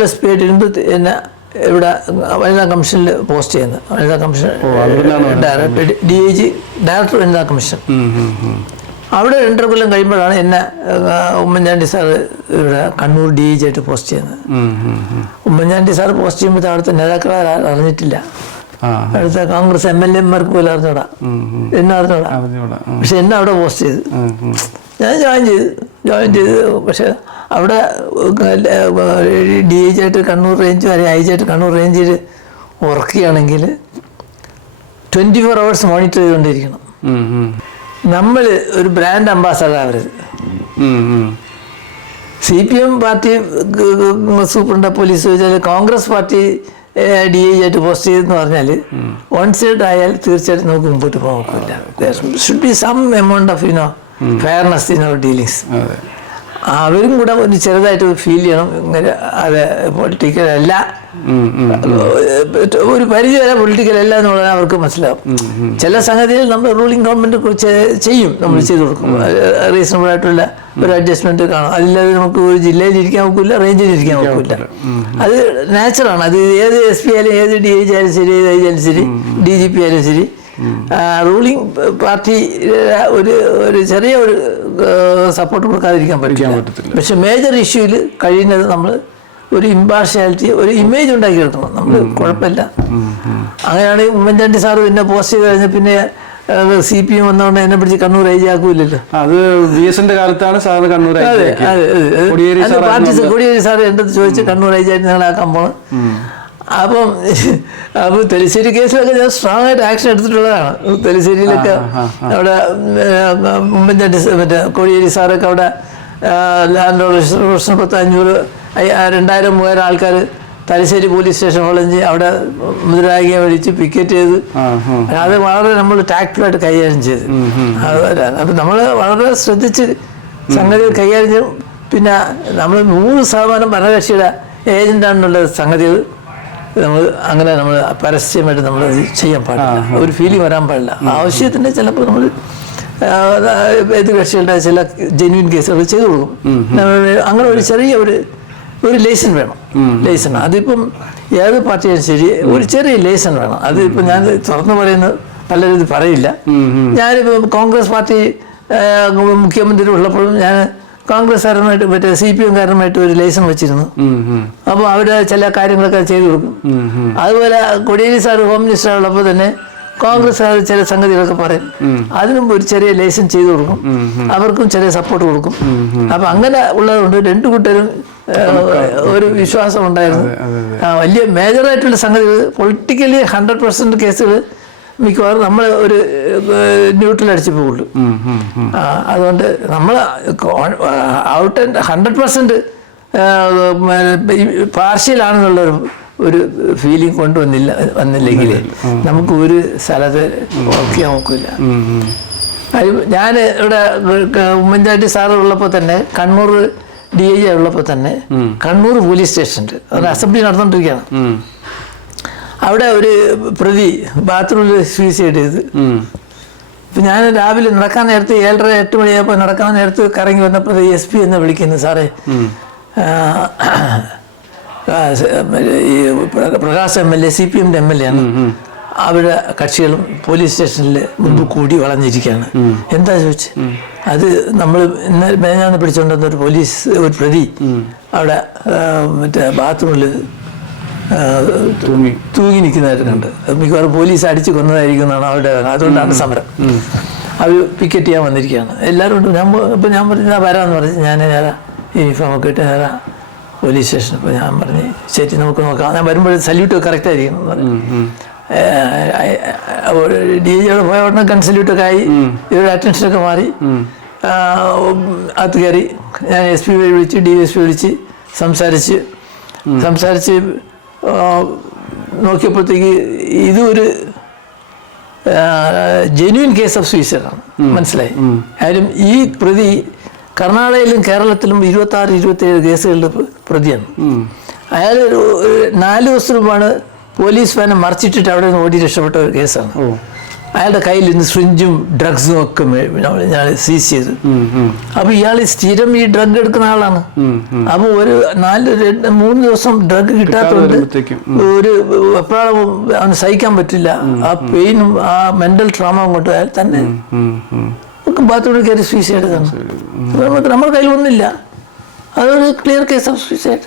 Rural S P ആയിട്ട് ഇരുമ്പ് പിന്നെ ഇവിടെ വനിതാ കമ്മീഷനിൽ പോസ്റ്റ് ചെയ്യുന്നത് വനിതാ commission director D I G director വനിതാ കമ്മീഷൻ. അവിടെ രണ്ടര കൊല്ലം കഴിയുമ്പോഴാണ് എന്നെ ഉമ്മൻചാണ്ടി സാർ ഇവിടെ കണ്ണൂർ ഡി ഐ ജി ആയിട്ട് പോസ്റ്റ് ചെയ്യുന്നത്. ഉമ്മൻചാണ്ടി സാർ പോസ്റ്റ് ചെയ്യുമ്പോൾ അവിടുത്തെ നേതാക്കളെ അറിഞ്ഞിട്ടില്ല. അടുത്ത കോൺഗ്രസ് എം എൽ എമാർക്ക് പോലും അറിഞ്ഞൂടാ. എന്നെ അറിഞ്ഞൂടാ. പക്ഷെ എന്നെ അവിടെ പോസ്റ്റ് ചെയ്ത്. ഞാൻ ജോയിൻ ചെയ്തു. ജോയിൻ ചെയ്ത് പക്ഷെ അവിടെ ഡി എച്ച് ആയിട്ട് കണ്ണൂർ റേഞ്ച് വരെ ഐ ജി ആയിട്ട് കണ്ണൂർ റേഞ്ചിൽ വർക്ക് ചെയ്യുകയാണെങ്കിൽ ട്വന്റി ഫോർ അവേഴ്സ് മോണിറ്റർ ചെയ്തുകൊണ്ടിരിക്കണം. നമ്മൾ ഒരു ബ്രാൻഡ് അംബാസഡർ ആവരുത്. C P M party superintendent police ചോദിച്ചാൽ കോൺഗ്രസ് പാർട്ടി ഡി ഐ ആയിട്ട് പോസ്റ്റ് ചെയ്തെന്ന് പറഞ്ഞാൽ വൺ സൈഡ് ആയാൽ തീർച്ചയായിട്ടും നമുക്ക് മുമ്പോട്ട് പോകാൻ should be some amount of you know fairness in our dealings അവരും കൂടെ ഒന്ന് ചെറുതായിട്ട് ഫീൽ ചെയ്യണം. ഇങ്ങനെ അത് ഉം. ഒരു പരിധി വരെ പൊളിറ്റിക്കൽ അല്ല എന്നുള്ളത് അവർക്ക് മനസ്സിലാവും. ചില സംഗതികൾ നമ്മൾ റൂളിംഗ് ഗവൺമെന്റ് കുറിച്ച് ചെയ്യും. നമ്മൾ ചെയ്തു കൊടുക്കും. റീസണബിൾ ആയിട്ടുള്ള ഒരു അഡ്ജസ്റ്റ്മെന്റ് കാണും. അതില്ലാതെ നമുക്ക് ഒരു ജില്ലയിൽ ഇരിക്കാൻ നോക്കില്ല റേഞ്ചിൽ ഇരിക്കാൻ നോക്കില്ല അത് നാച്ചുറാണ് അത് ഏത് എസ് പി ആയാലും ഏത് ഡി ഐ ജി ആയാലും ശരി ഏത് ഐ ജി ആയാലും ശരി ഡി ജി പി ആയാലും ശരി റൂളിംഗ് പാർട്ടി ഒരു ഒരു ചെറിയ ഒരു സപ്പോർട്ട് കൊടുക്കാതിരിക്കാൻ പറ്റില്ല. പക്ഷെ മേജർ ഇഷ്യൂവിൽ കഴിയുന്നത് നമ്മൾ ഒരു ഇമ്പാർഷ്യാലിറ്റി ഒരു ഇമേജ് ഉണ്ടാക്കിയെടുക്കണം നമ്മൾ കുഴപ്പമില്ല. അങ്ങനെയാണ് ഉമ്മൻചാണ്ടി സാറ് പിന്നെ പോസ്റ്റ് ചെയ്ത് കഴിഞ്ഞ പിന്നെ സി പി എം വന്നോണ്ട് എന്നെ പിടിച്ച് കണ്ണൂർ ഏജ് ആക്കൂലല്ലോ അത് വി എസിന്റെ കാലത്താണ് sir Kannur party. Kodiyeri sir എന്റെ ചോദിച്ച് കണ്ണൂർ ഏജായിട്ട് ഞങ്ങളാക്കാൻ പോണം അപ്പം അപ്പം തെലിശ്ശേരി കേസിലൊക്കെ ഞാൻ സ്ട്രോങ് ആയിട്ട് ആക്ഷൻ എടുത്തിട്ടുള്ളതാണ്. തെലിശ്ശേരിയിലൊക്കെ അവിടെ ഉമ്മൻചാണ്ടി മറ്റേ കോടിയേരി സാറൊക്കെ അവിടെ ലാൻഡ് റിസർവേഷൻ പത്ത് അഞ്ഞൂറ് രണ്ടായിരം മൂവായിരം ആൾക്കാർ തലശ്ശേരി പോലീസ് സ്റ്റേഷൻ വളഞ്ഞ് അവിടെ മുദ്രാഗിയെ വിളിച്ച് പിക്കറ്റ് ചെയ്ത് അത് വളരെ നമ്മൾ ടാക്ടിലായിട്ട് കൈകാര്യം ചെയ്ത്. അപ്പം നമ്മൾ വളരെ ശ്രദ്ധിച്ച് സംഗതി കൈകാര്യം ചെയ്യും. പിന്നെ നമ്മൾ നൂറ് ശതമാനം ഭരണകക്ഷിയുടെ ഏജന്റാണെന്നുള്ള സംഗതികൾ നമ്മൾ അങ്ങനെ നമ്മൾ പരസ്യമായിട്ട് നമ്മൾ ചെയ്യാൻ പാടില്ല. ഒരു ഫീലിംഗ് വരാൻ പാടില്ല. ആവശ്യത്തിന് ചിലപ്പോൾ നമ്മൾ ഏത് കക്ഷികളുടെ ചില ജെന്യൂൻ കേസുകൾ ചെയ്തു കൊടുക്കും. അങ്ങനെ ഒരു ചെറിയ ഒരു ഒരു ലൈസൻ വേണം. ലൈസൺ അതിപ്പം ഏത് പാർട്ടിയാലും ശരി ഒരു ചെറിയ ലൈസൺ വേണം. അതിപ്പം ഞാൻ തുറന്നു പറയുന്നത് പലരും ഇത് പറയില്ല. ഞാനിപ്പോൾ കോൺഗ്രസ് പാർട്ടി മുഖ്യമന്ത്രി ഉള്ളപ്പോഴും ഞാൻ കോൺഗ്രസ്സുകാരനുമായിട്ട് മറ്റേ സി പി എംകാരനുമായിട്ട് ഒരു ലൈസൺ വെച്ചിരുന്നു. അപ്പോൾ അവിടെ ചില കാര്യങ്ങളൊക്കെ ചെയ്തു കൊടുക്കും. അതുപോലെ കൊടിയേരി സാർ ഹോം മിനിസ്റ്റർ ഉള്ളപ്പോൾ തന്നെ കോൺഗ്രസ്സുകാർ ചില സംഗതികളൊക്കെ പറയും. അതിനും ഒരു ചെറിയ ലൈസൻ ചെയ്തു കൊടുക്കും. അവർക്കും ചെറിയ സപ്പോർട്ട് കൊടുക്കും. അപ്പം അങ്ങനെ ഉള്ളതുകൊണ്ട് രണ്ടു കൂട്ടരും ഒരു വിശ്വാസം ഉണ്ടായിരുന്നു. വലിയ മേജറായിട്ടുള്ള സംഗതികൾ പൊളിറ്റിക്കലി ഹൺഡ്രഡ് പെർസെന്റ് കേസുകൾ മിക്കവാറും നമ്മൾ ഒരു ന്യൂട്രൽ അടിച്ചു പോകുള്ളൂ. അതുകൊണ്ട് നമ്മൾ ഔട്ട് ആൻഡ് ഹൺഡ്രഡ് പെർസെന്റ് പാർഷ്യലാണെന്നുള്ളൊരു ഒരു ഫീലിംഗ് കൊണ്ടുവന്നില്ല വന്നില്ലെങ്കിൽ നമുക്ക് ഒരു സ്ഥലത്ത് ചെയ്യാൻ നോക്കില്ല. ഞാൻ ഇവിടെ ഉമ്മൻചാണ്ടി സാറ് ഉള്ളപ്പോൾ തന്നെ കണ്ണൂർ ഡി ഐ ഉള്ളപ്പോൾ തന്നെ കണ്ണൂർ പോലീസ് സ്റ്റേഷനുണ്ട് അവിടെ അസംബ്ലി നടന്നുകൊണ്ടിരിക്കുകയാണ് അവിടെ ഒരു പ്രതി ബാത്റൂമിൽ സൂയിസൈഡ് ചെയ്ത്. ഇപ്പം ഞാൻ രാവിലെ നടക്കാൻ നേരത്ത് ഏഴര എട്ട് മണിയായപ്പോൾ നടക്കാൻ നേരത്ത് കറങ്ങി വന്നപ്പോൾ എസ് പി എന്ന് വിളിക്കുന്നു സാറേ. ഈ പ്ര- Prakash M L A C P എമ്മിന്റെ എം എൽ എ ആണ്. അവരുടെ കക്ഷികളും പോലീസ് സ്റ്റേഷനിൽ മുമ്പ് കൂടി വളഞ്ഞിരിക്കുകയാണ്. എന്താ ചോദിച്ചു? അത് നമ്മൾ ഇന്നലെ മേഞ്ഞാന്ന് പിടിച്ചുകൊണ്ടുവന്ന ഒരു പോലീസ് ഒരു പ്രതി അവിടെ മറ്റേ ബാത്റൂമിൽ തൂങ്ങി തൂങ്ങി നിൽക്കുന്നതായിട്ട് കണ്ട് അത് മിക്കവാറും പോലീസ് അടിച്ചു കൊന്നതായിരിക്കും എന്നാണ് അവരുടെ അതുകൊണ്ടാണ് സമരം. അവർ പിക്കറ്റ് ചെയ്യാൻ വന്നിരിക്കുകയാണ്. എല്ലാവരും ഉണ്ട്. ഞാൻ ഇപ്പം ഞാൻ പറഞ്ഞു ഞാൻ വരാമെന്ന് പറഞ്ഞു. ഞാൻ നേരാ യൂണിഫോം ഒക്കെ ഇട്ട് നേരാ പോലീസ് സ്റ്റേഷൻ അപ്പോൾ ഞാൻ പറഞ്ഞു ശരി നമുക്ക് നോക്കാം. ഞാൻ വരുമ്പോൾ സല്യൂട്ട് കറക്റ്റ് ആയിരിക്കും എന്ന് പറഞ്ഞു. ഡി ജിയോട് പോയ ഉടനെ ഗൺ സല്യൂട്ടൊക്കെ ആയി. ഇവരുടെ അറ്റൻഷനൊക്കെ മാറി. അകത്ത് കയറി. ഞാൻ എസ് പി വിളിച്ച് ഡി എസ് പി വിളിച്ച് സംസാരിച്ച് സംസാരിച്ച് നോക്കിയപ്പോഴത്തേക്ക് ഇതൊരു ജെന്യൂൻ കേസ് ഓഫ് സൂയിസൈഡാണ് മനസ്സിലായി? കാര്യം ഈ പ്രതി കർണാടകയിലും കേരളത്തിലും ഇരുപത്തി ആറ് ഇരുപത്തി ഏഴ് കേസുകളുടെ പ്രതിയാണ് അയാൾ നാല് ദിവസം മുമ്പാണ് പോലീസ് വാനെ മറിച്ചിട്ടിട്ട് അവിടെ നിന്ന് ഓടി രക്ഷപ്പെട്ട ഒരു കേസാണ്. അയാളുടെ കയ്യിൽ നിന്ന് ഫ്രിഞ്ചും ഡ്രഗ്സും ഒക്കെ ഞാൻ സീസ് ചെയ്തു. അപ്പോൾ ഇയാൾ സ്ഥിരം ഈ ഡ്രഗ് എടുക്കുന്ന ആളാണ്. അപ്പോൾ ഒരു നാല് രണ്ട് മൂന്ന് ദിവസം ഡ്രഗ് കിട്ടാത്തതുകൊണ്ട് ഒരു എപ്പോഴും അവന് സഹിക്കാൻ പറ്റില്ല. ആ പെയിനും ആ മെന്റൽ ട്രോമ കൊണ്ട് അയാൾ തന്നെ. ബാത്റൂമിൽ കയറി സൂയിസൈഡ് തന്നെ നമ്മുടെ കയ്യിൽ ഒന്നില്ല അതൊരു ക്ലിയർ കേസ് ഓഫ് സൂയിസൈഡ്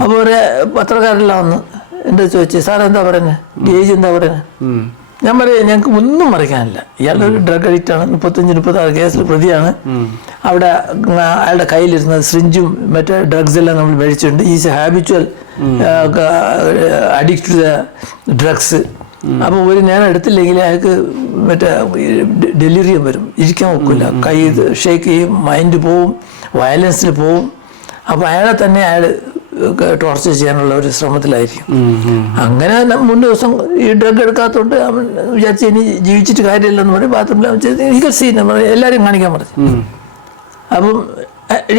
അപ്പോൾ ഒരു പത്രക്കാരെല്ലാം വന്ന് എന്താ ചോദിച്ചു സാർ എന്താ പറയുന്നത് ജി എന്താ പറയുന്നത്. ഞാൻ പറയാം ഞങ്ങൾക്ക് ഒന്നും മറിക്കാനില്ല. ഇയാളൊരു ഡ്രഗ് അഡിക്റ്റ് ആണ് മുപ്പത്തഞ്ച് മുപ്പത്താറ് കേസിൽ പ്രതിയാണ്. അവിടെ അയാളുടെ കയ്യിലിരുന്ന സ്രിഞ്ചും മറ്റേ ഡ്രഗ്സ് എല്ലാം നമ്മൾ മേടിച്ചിട്ടുണ്ട് is a habitual addict to the drugs അപ്പോൾ ഒരു നേരം എടുത്തില്ലെങ്കിൽ അയാൾക്ക് മറ്റേ ഡെലിറിയം വരും. ഇരിക്കാൻ ഒക്കില്ല. കൈ ഷേക്ക് ചെയ്യും മൈൻഡ് പോവും വയലൻസിൽ പോവും. അപ്പോൾ അയാളെ തന്നെ അയാൾ ടോർച്ചർ ചെയ്യാനുള്ള ഒരു ശ്രമത്തിലായിരിക്കും. അങ്ങനെ മൂന്ന് ദിവസം ഈ ഡ്രഗ് എടുക്കാത്തോണ്ട് അവൻ വിചാരിച്ച ഇനി ജീവിച്ചിട്ട് കാര്യമില്ലെന്ന് പറഞ്ഞു ബാത്റൂമിൽ എനിക്ക് സീൻ എല്ലാവരും കാണിക്കാൻ പറഞ്ഞു. അപ്പം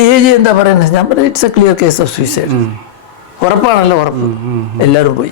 ഏജ് എന്താ പറയുന്നത് ഞാൻ പറഞ്ഞു it's a clear case of suicide ഉറപ്പാണല്ലോ ഉറപ്പ്. എല്ലാവരും പോയി.